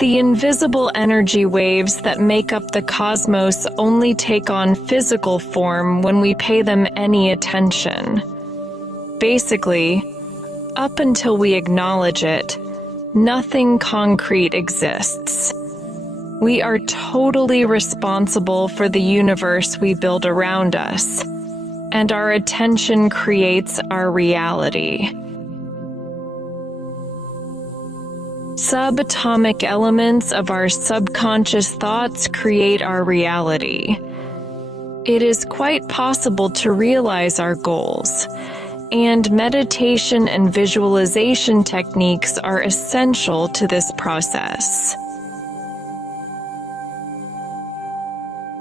The invisible energy waves that make up the cosmos only take on physical form when we pay them any attention. Basically, up until we acknowledge it, nothing concrete exists. We are totally responsible for the universe we build around us, and our attention creates our reality. Subatomic elements of our subconscious thoughts create our reality. It is quite possible to realize our goals, and meditation and visualization techniques are essential to this process.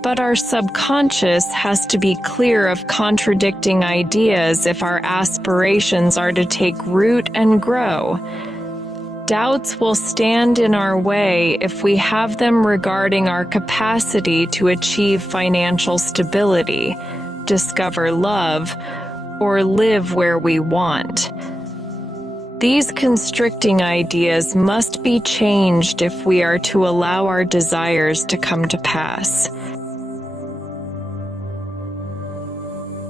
But our subconscious has to be clear of contradicting ideas if our aspirations are to take root and grow. Doubts will stand in our way if we have them regarding our capacity to achieve financial stability, discover love, or live where we want. These constricting ideas must be changed if we are to allow our desires to come to pass.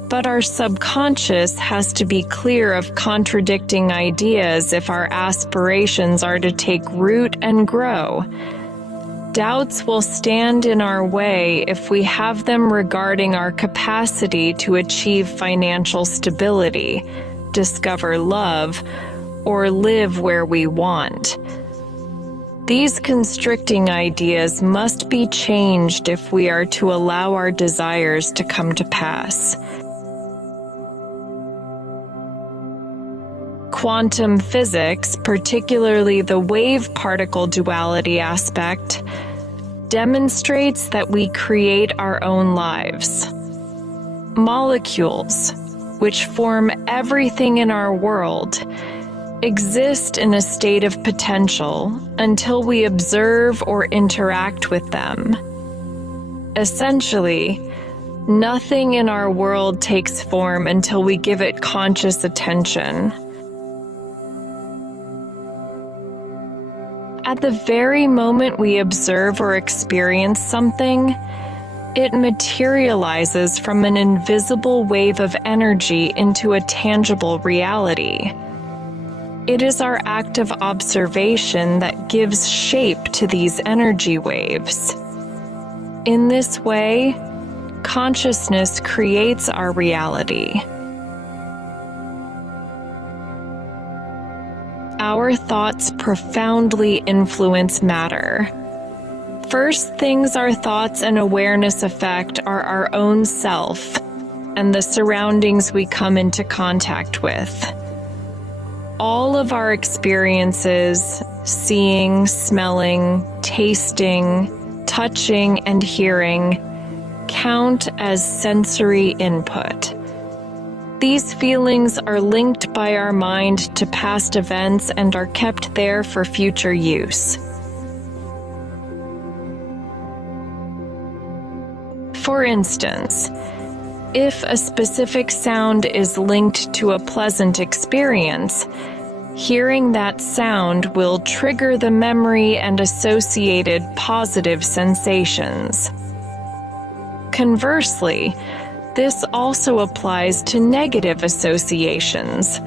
But our subconscious has to be clear of contradicting ideas if our aspirations are to take root and grow. Doubts will stand in our way if we have them regarding our capacity to achieve financial stability, discover love, or live where we want. These constricting ideas must be changed if we are to allow our desires to come to pass. Quantum physics, particularly the wave-particle duality aspect, demonstrates that we create our own lives. Molecules, which form everything in our world, exist in a state of potential until we observe or interact with them. Essentially, nothing in our world takes form until we give it conscious attention. At the very moment we observe or experience something, it materializes from an invisible wave of energy into a tangible reality. It is our act of observation that gives shape to these energy waves. In this way, consciousness creates our reality. Our thoughts profoundly influence matter. First things our thoughts and awareness affect are our own self and the surroundings we come into contact with. All of our experiences, seeing, smelling, tasting, touching, and hearing, count as sensory input. These feelings are linked by our mind to past events and are kept there for future use. For instance, if a specific sound is linked to a pleasant experience, hearing that sound will trigger the memory and associated positive sensations. Conversely, this also applies to negative associations,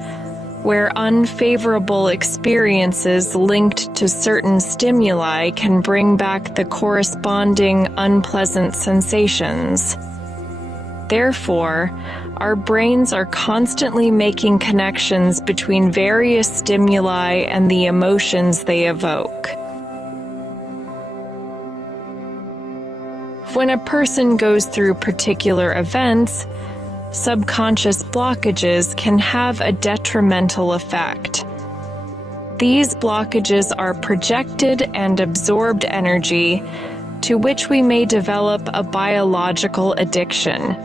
where unfavorable experiences linked to certain stimuli can bring back the corresponding unpleasant sensations. Therefore, our brains are constantly making connections between various stimuli and the emotions they evoke. When a person goes through particular events, subconscious blockages can have a detrimental effect. These blockages are projected and absorbed energy to which we may develop a biological addiction.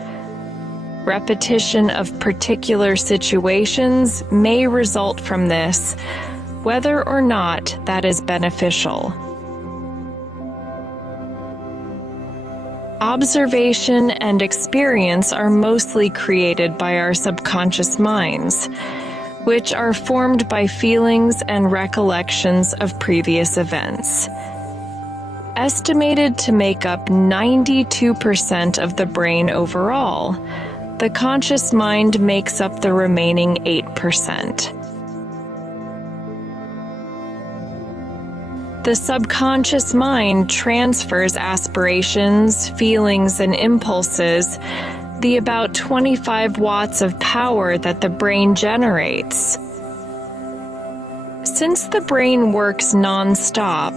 Repetition of particular situations may result from this, whether or not that is beneficial. Observation and experience are mostly created by our subconscious minds, which are formed by feelings and recollections of previous events. estimated to make up 92% of the brain overall. The conscious mind makes up the remaining 8%. The subconscious mind transfers aspirations, feelings, and impulses, the about 25 watts of power that the brain generates. Since the brain works non-stop,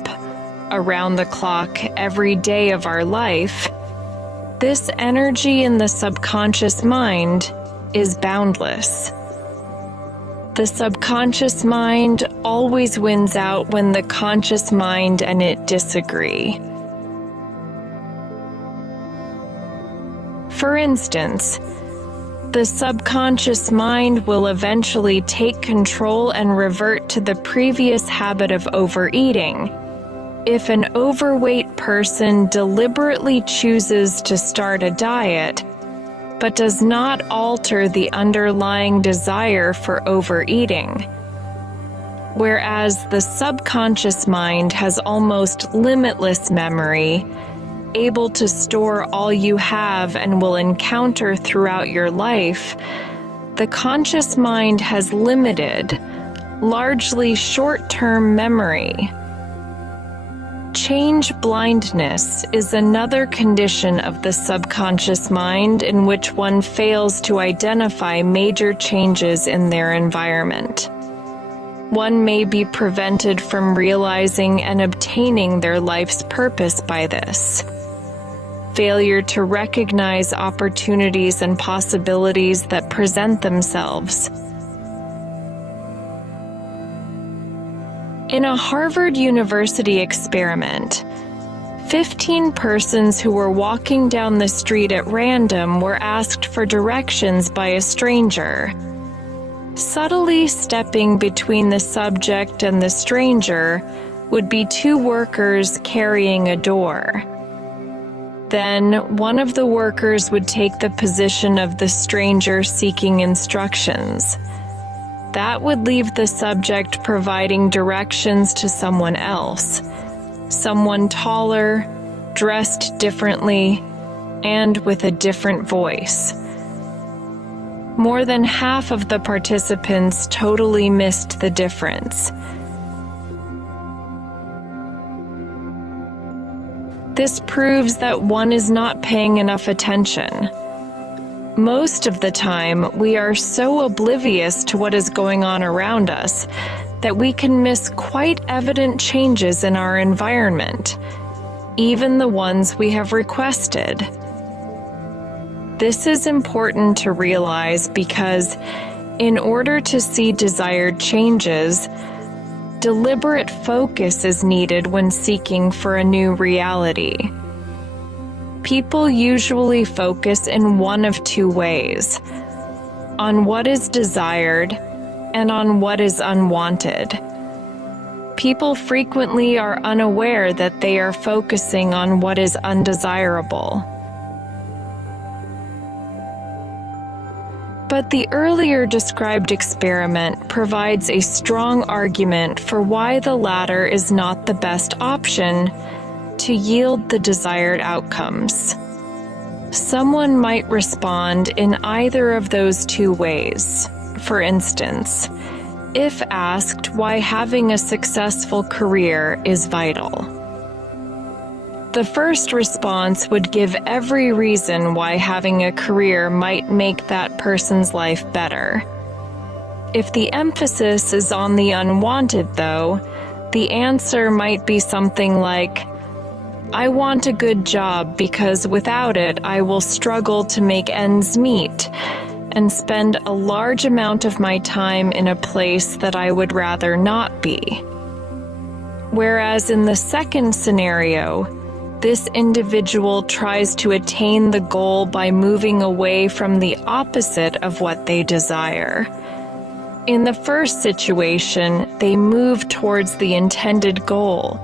around the clock every day of our life, this energy in the subconscious mind is boundless. The subconscious mind always wins out when the conscious mind and it disagree. For instance, the subconscious mind will eventually take control and revert to the previous habit of overeating. If an overweight person deliberately chooses to start a diet, but does not alter the underlying desire for overeating, whereas the subconscious mind has almost limitless memory, able to store all you have and will encounter throughout your life, the conscious mind has limited, largely short-term memory. Change blindness is another condition of the subconscious mind in which one fails to identify major changes in their environment. One may be prevented from realizing and obtaining their life's purpose by this. Failure to recognize opportunities and possibilities that present themselves. In a Harvard University experiment, 15 persons who were walking down the street at random were asked for directions by a stranger. Subtly stepping between the subject and the stranger would be two workers carrying a door. Then, one of the workers would take the position of the stranger seeking instructions. That would leave the subject providing directions to someone else, someone taller, dressed differently, and with a different voice. More than half of the participants totally missed the difference. This proves that one is not paying enough attention. Most of the time, we are so oblivious to what is going on around us that we can miss quite evident changes in our environment, even the ones we have requested. This is important to realize because, in order to see desired changes, deliberate focus is needed when seeking for a new reality. People usually focus in one of two ways: on what is desired and on what is unwanted. People frequently are unaware that they are focusing on what is undesirable. But the earlier described experiment provides a strong argument for why the latter is not the best option to yield the desired outcomes. Someone might respond in either of those two ways. For instance, if asked why having a successful career is vital. The first response would give every reason why having a career might make that person's life better. If the emphasis is on the unwanted, though, the answer might be something like, I want a good job because without it I will struggle to make ends meet and spend a large amount of my time in a place that I would rather not be. Whereas in the second scenario, this individual tries to attain the goal by moving away from the opposite of what they desire. In the first situation, they move towards the intended goal.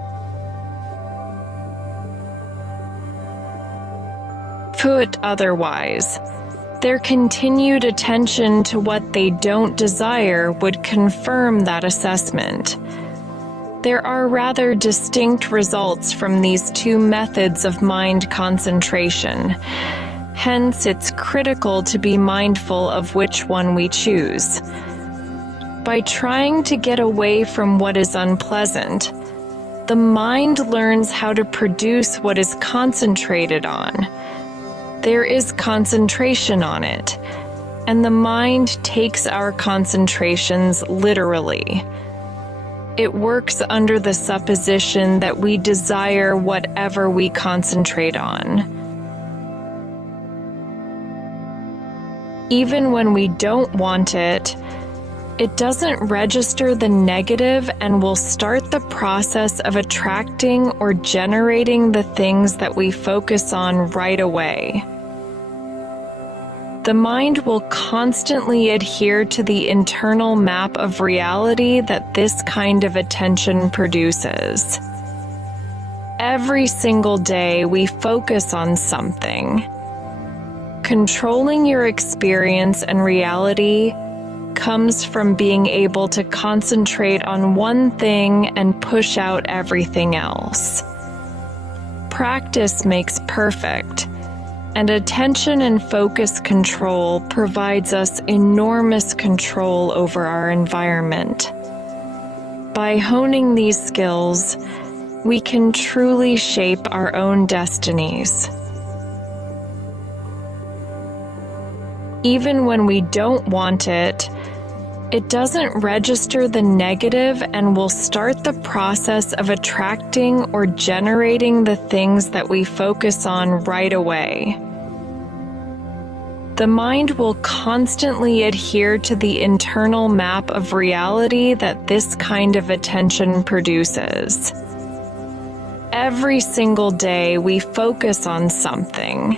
Put otherwise, their continued attention to what they don't desire would confirm that assessment. There are rather distinct results from these two methods of mind concentration. Hence, it's critical to be mindful of which one we choose. By trying to get away from what is unpleasant, the mind learns how to produce what is concentrated on. There is concentration on it, and the mind takes our concentrations literally. It works under the supposition that we desire whatever we concentrate on. Even when we don't want it, it doesn't register the negative and will start the process of attracting or generating the things that we focus on right away. The mind will constantly adhere to the internal map of reality that this kind of attention produces. Every single day we focus on something. Controlling your experience and reality comes from being able to concentrate on one thing and push out everything else. Practice makes perfect, and attention and focus control provides us enormous control over our environment. By honing these skills, we can truly shape our own destinies. Even when we don't want it, it doesn't register the negative and will start the process of attracting or generating the things that we focus on right away. The mind will constantly adhere to the internal map of reality that this kind of attention produces. Every single day we focus on something.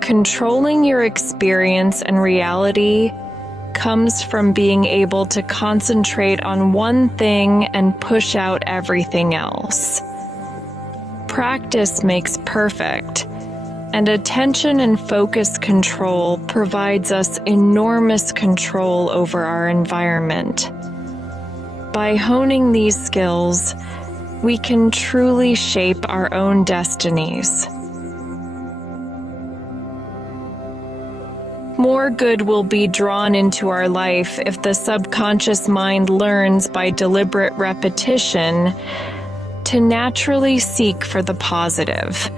Controlling your experience and reality comes from being able to concentrate on one thing and push out everything else. Practice makes perfect, and attention and focus control provides us enormous control over our environment. By honing these skills, we can truly shape our own destinies. More good will be drawn into our life if the subconscious mind learns by deliberate repetition to naturally seek for the positive.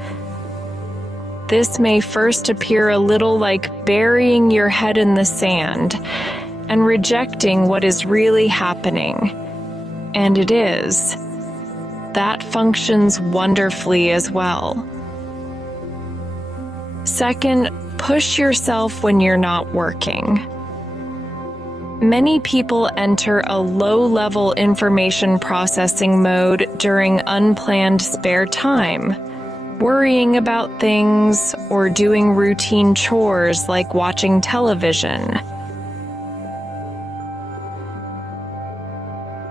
This may first appear a little like burying your head in the sand and rejecting what is really happening. And it is. That functions wonderfully as well. Second, push yourself when you're not working. Many people enter a low-level information processing mode during unplanned spare time, worrying about things or doing routine chores like watching television.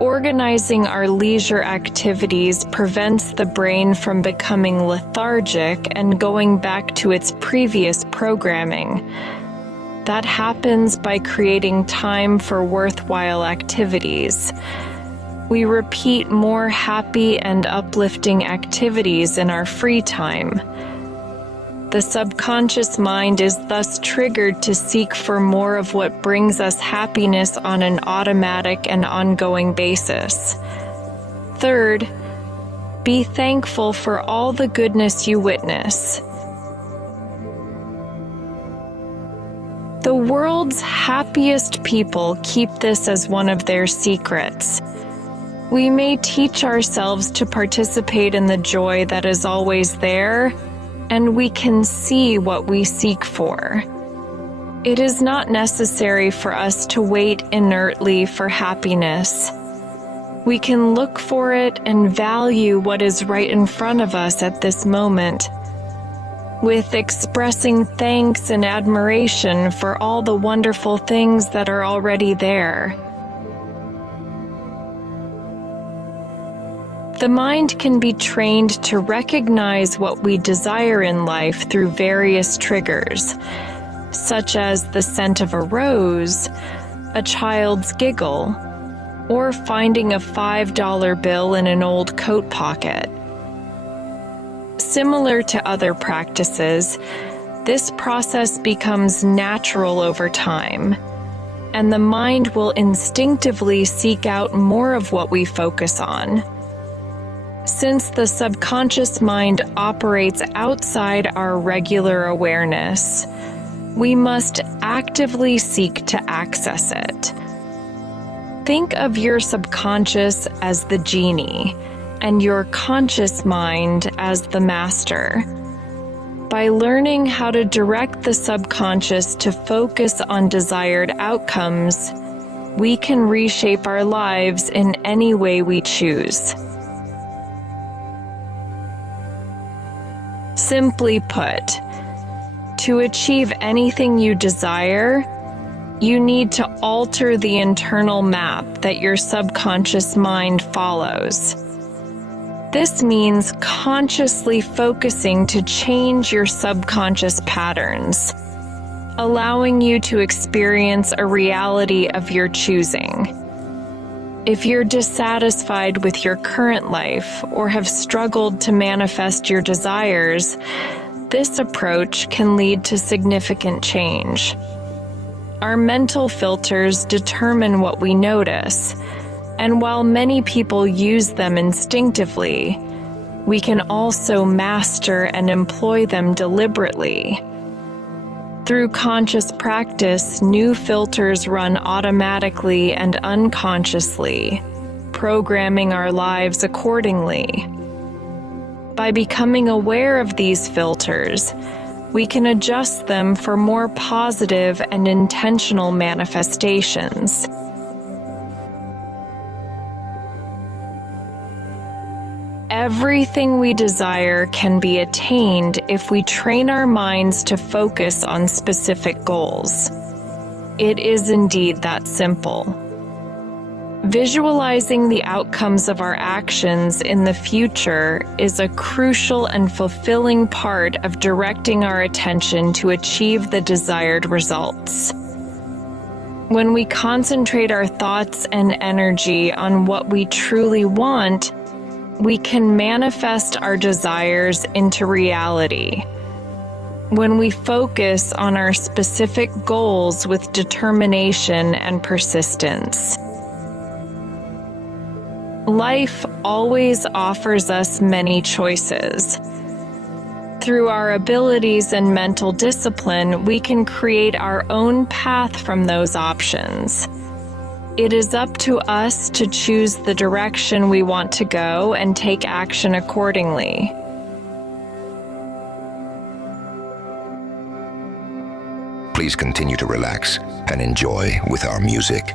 Organizing our leisure activities prevents the brain from becoming lethargic and going back to its previous programming. That happens by creating time for worthwhile activities. We repeat more happy and uplifting activities in our free time. The subconscious mind is thus triggered to seek for more of what brings us happiness on an automatic and ongoing basis. Third, be thankful for all the goodness you witness. The world's happiest people keep this as one of their secrets. We may teach ourselves to participate in the joy that is always there, and we can see what we seek for. It is not necessary for us to wait inertly for happiness. We can look for it and value what is right in front of us at this moment, with expressing thanks and admiration for all the wonderful things that are already there. The mind can be trained to recognize what we desire in life through various triggers, such as the scent of a rose, a child's giggle, or finding a $5 bill in an old coat pocket. Similar to other practices, this process becomes natural over time, and the mind will instinctively seek out more of what we focus on. Since the subconscious mind operates outside our regular awareness, we must actively seek to access it. Think of your subconscious as the genie, and your conscious mind as the master. By learning how to direct the subconscious to focus on desired outcomes, we can reshape our lives in any way we choose. Simply put, to achieve anything you desire, you need to alter the internal map that your subconscious mind follows. This means consciously focusing to change your subconscious patterns, allowing you to experience a reality of your choosing. If you're dissatisfied with your current life or have struggled to manifest your desires, this approach can lead to significant change. Our mental filters determine what we notice, and while many people use them instinctively, we can also master and employ them deliberately. Through conscious practice, new filters run automatically and unconsciously, programming our lives accordingly. By becoming aware of these filters, we can adjust them for more positive and intentional manifestations. Everything we desire can be attained if we train our minds to focus on specific goals. It is indeed that simple. Visualizing the outcomes of our actions in the future is a crucial and fulfilling part of directing our attention to achieve the desired results. When we concentrate our thoughts and energy on what we truly want, we can manifest our desires into reality. When we focus on our specific goals with determination and persistence. Life always offers us many choices. Through our abilities and mental discipline, we can create our own path from those options. It is up to us to choose the direction we want to go and take action accordingly. Please continue to relax and enjoy with our music.